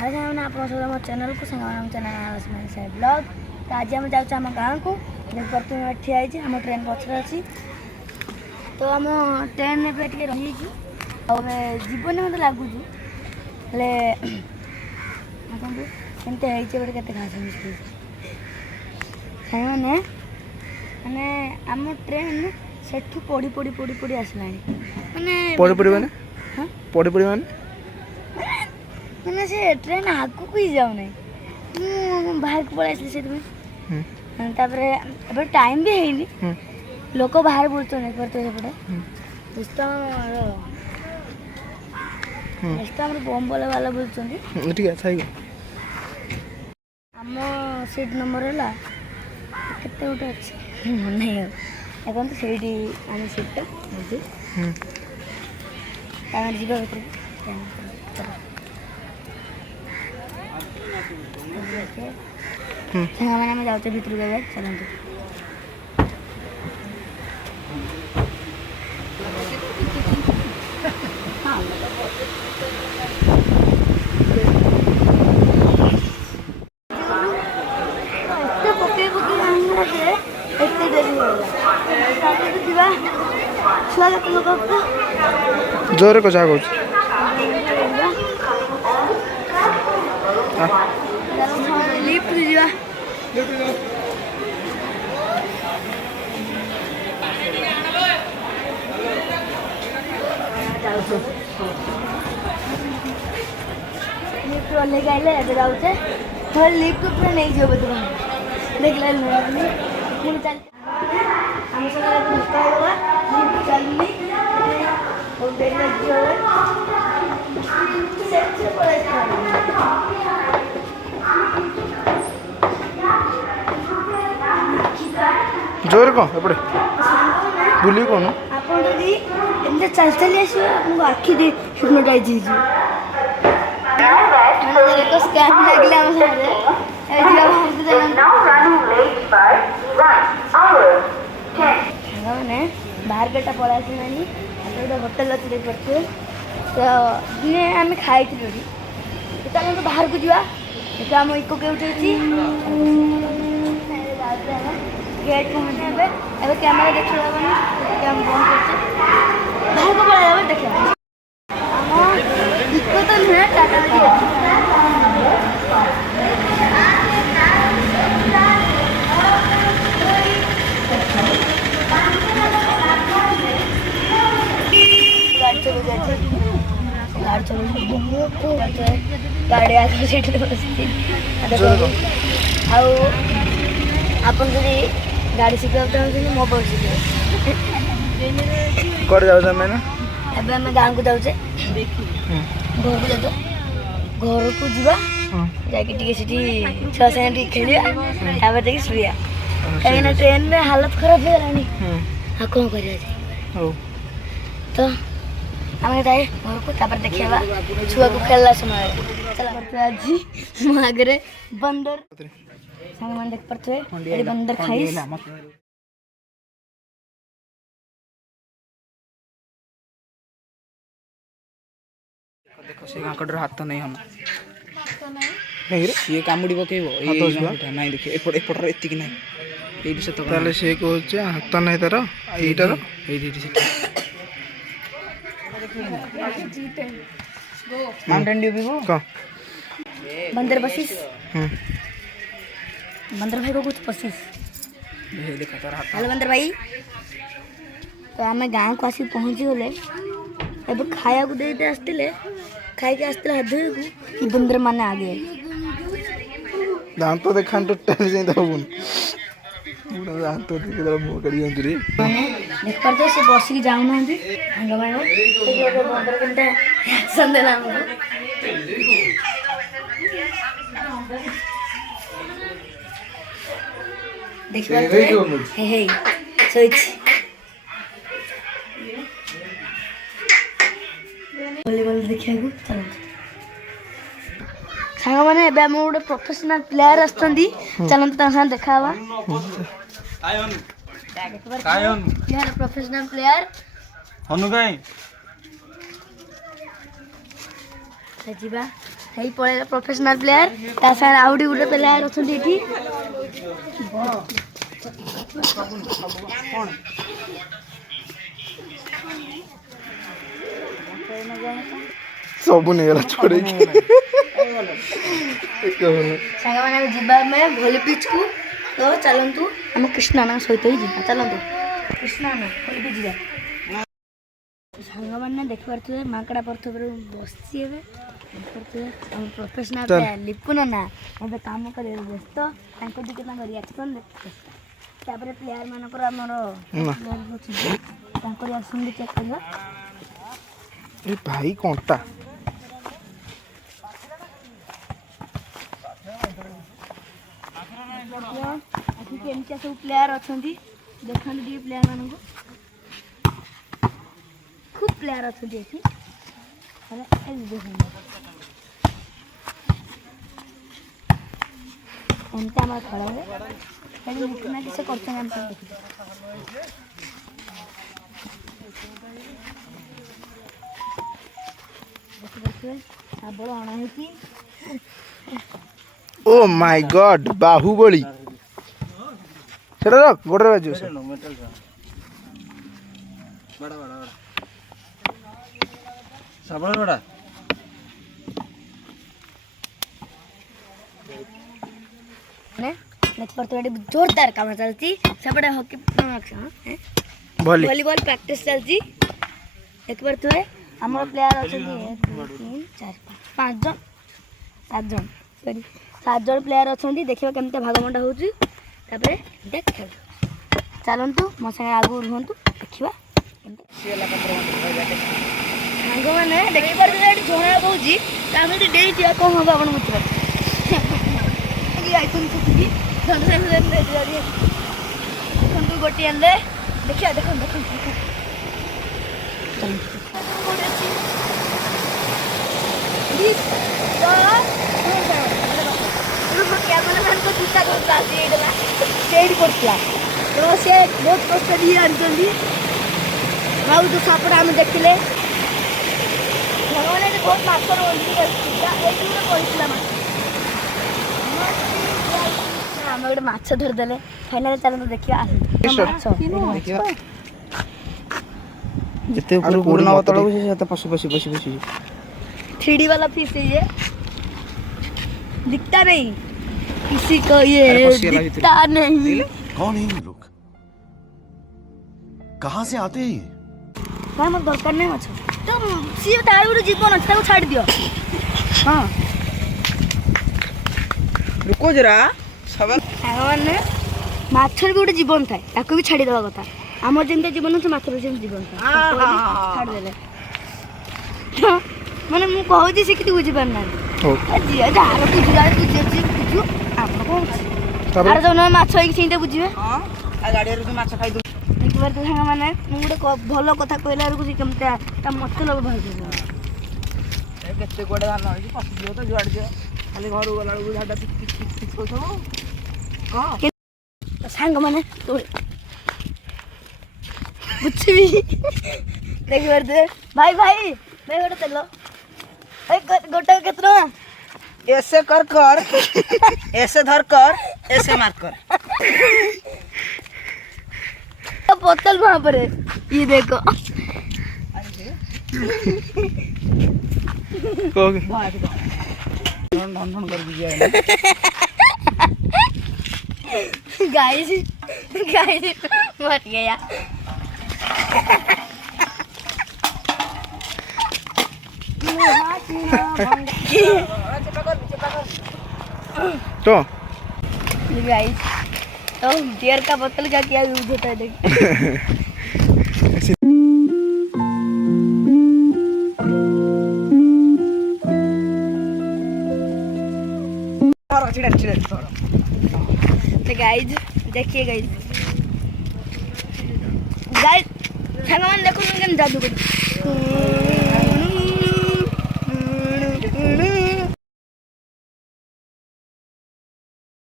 हाय सामने आप मो चैनल को सामने चैनल से ब्लॉग तो आज आम जाऊँ आम गाँव को देख पारे मैं ठिया आम ट्रेन पचर अच्छी तो आम ट्रेन टे रही जीवन मत लगुच गोटे के खास मैंने मैंने आम ट्रेन से पड़ी पड़ी पड़ी पड़ी आसला मैंने पड़ी पड़ी मैंने पड़ी पड़ी मैंने मैंने से ट्रेन आगू को ही जाऊ ना बाहर को पड़े से टाइम भी है लोक बाहर बुलते नहीं करते सेपटे बम बोले वाला बुलते ठीक है सही आम सीट नंबर है केते गोटे अच्छे मन नहीं देखो तो से आम सीटा जा भर मैंने जाते भीतर गए चलते जोर को जागो लिफ्ट दीजिए लिफ्ट वाले गाइले ऐसे जाऊचे थोड़ा लिफ्ट पूरा नहीं जो बदला देख ले मुझे चल हम सब रास्ता होगा लिफ्ट चलनी और बेटा जो सबसे बड़ा जोर को एपड़े बुली कोन आपण जदी एंते चल चल आसी आपको आखी दे हिप्नोटाइज हो जी मेरे को स्कैन लगले हम सारे ए दिया बाहर से चलन now running late by 1 hour 10 ने बाहर बेटा पळा छी नानी गोटे होटल अच्छे देख पड़ते तो दिने आम खाई थी तो तो बाहर को जा तो आम इको के उठे गेट पहुँचे एवं कैमेरा देख हम बंद कर बाहर को पड़ा देख इको तो नुहे टाटा गाड़ी आगे सीट बसती आपन जदि गाड़ी शिखा चाहते मो पर कर जाऊ मैंने एबे हम गाँव को जाऊे घर को जातो घर को जीवा जाके टिके सिटी 6 सेकंड खेलिया तापर देखि सुइया कहीं ना ट्रेन में हालत खराब हो गलानी हां कोन करिया हो तो हमें जाए घर को तापर देखिया छुआ को खेलला समय चला करते आज मागरे बंदर संग मन देख पड़ते ये बंदर खाइस देखो से काकड़ हाथ नहीं हम नहीं रे ये कामुडी पकेबो ए नहीं देखिए एपट एपट रे एतिक नहीं एडी से तो ताले से कहछ हाथ नहीं तार एटार एडी से माउंटेन ड्यू पीबो का बंदर बसिस बंदर भाई को कुछ पसीस देखा तार हाथ हेलो बंदर भाई तो आम गाँव को आसी पहुँची गले अब खाया को देते आसते खाई के आसते हाथ धोई को बंदर माने आ गए दांत तो देखा टोटल से दबुन पूरा दांत तो देख दर मुंह कड़ी अंतरी माने देख पारते से बस की जाऊ ना हंग मानो तो बंदर केनटा एक्शन देला हमको देख पारते हे सोच वॉलीबॉल देखिया को चलो सांग माने एबे हम गोटे प्रोफेशनल प्लेयर आछथंदी चलन ता साथ देखावा कायन कायन यार प्रोफेशनल प्लेयर हनु काई सजीवा ହେଇ ପଳେଇଲା ପ୍ରଫେସନାଲ ପ୍ଲେୟାର ତା ସାଙ୍ଗରେ ଆଉଠି ଗୋଟେ ପ୍ଲେୟାର ଅଛନ୍ତି ଏଠି ସବୁ ନେଇଗଲା ଛଡେଇକି ସାଙ୍ଗମାନେ ଆମେ ଯିବା ଆମେ ଭଲି ପିଚ୍କୁ ତ ଚାଲନ୍ତୁ ଆମେ କୃଷ୍ଣାନଙ୍କ ସହିତ ହିଁ ଯିବା ଚାଲନ୍ତୁ କୃଷ୍ଣାନ ଭଲି ପିଚ୍ ଯିବା ସାଙ୍ଗମାନେ ଦେଖିପାରୁଥିବେ ମାଙ୍କଡ଼ା ପଥରରେ ବସିଛି ଏବେ ଦେଖିପାରୁଥିବେ ଆମ ପ୍ରଫେସନାଲ ପ୍ଲେୟାର ଲିପୁନ ନା ଏବେ କାମ କରିବାକୁ ବ୍ୟସ୍ତ ତାଙ୍କ ଟିକେ ତାଙ୍କ ରିଆକ୍ସନ୍ ତାପରେ ପ୍ଲେୟାର ମାନଙ୍କର ଆମର ତାଙ୍କ ରିଆକ୍ସନ୍ ବି ଚେକ୍ କରିବା ଏ ଭାଇ କଣ୍ଟା ଏଠି କେମିତିଆ ସବୁ ପ୍ଲେୟାର ଅଛନ୍ତି ଦେଖନ୍ତୁ ଟିକେ ପ୍ଲେୟାର ମାନଙ୍କୁ खूब प्लेयर अच्छे एमती आम खेल मुखना किसी कर शाबल अणा ओ माय गॉड बाहुबली सेटा रख गोडरे बाजू बड़ा बड़ा बड़ा सबल बड़ा जोरदार काम चलती सेपटे हॉकी वॉलीबॉल प्रैक्टिस चलती देख पारे आम प्लेयर अच्छा 3 4 5 जन 7 जन सॉरी 7 जन प्लेयर अच्छा देखा केमती भागमंडा हो खेल चलतु मो सागे आगु रुहतु देखा सांग मैंने देखिपारे झरणा बोची डे कौन हम आप बुझे देखो गोटे आने देखिए देख देख तो सी बहुत कष्ट दिए आनी हाउ जो सापड़ा आम देखिले भगवान बहुत माछर आम गोटे माछ धरदे फाइनाल चलते देखा जिते ऊपर गुड़ ना तळो से पशु पशु पशु पशु 3D वाला फिश है ये दिखता नहीं किसी को ये दिखता नहीं कौन है ये लोग कहाँ से आते हैं भाई मत दरकार नहीं माछ तो सी तार गोटे जीवन अच्छे ताको छाड़ दियो हाँ रुको जरा सब मैंने माछर भी गोटे जीवन थाए ताको भी छाड़ी देवा कथा आमर जमी जीवन अच्छे माछर भी जीवन था छाड़देले मैंने मुझे कहूँ से कि बुझी पारना जी जार बुझू बुझू आम कौन जो माछ होते बुझे हां आ गाड़ी रे माछ खाई दो देखिबार तो सांग माने मु गोटे भल कथा कहला रे कुछ केमता ता मतलब भाई ए केते कोडे धान होई पसी दियो तो जुआड दियो खाली घर गला उ झाडा टिक टिक टिक टिक होतो हां सांग माने तो बुझबी देखिबार दे भाई भाई मैं गोटे चलो ए गोटे केतना ऐसे कर कर ऐसे धर कर ऐसे मार कर बोतल वहां पर है ये देखो ढन कर दीजिए गाइस मत गया तो गाइस तो बियर का बोतल का क्या यूज होता है देख गाइस देखिए गाइस सांगमान देखो जादू कर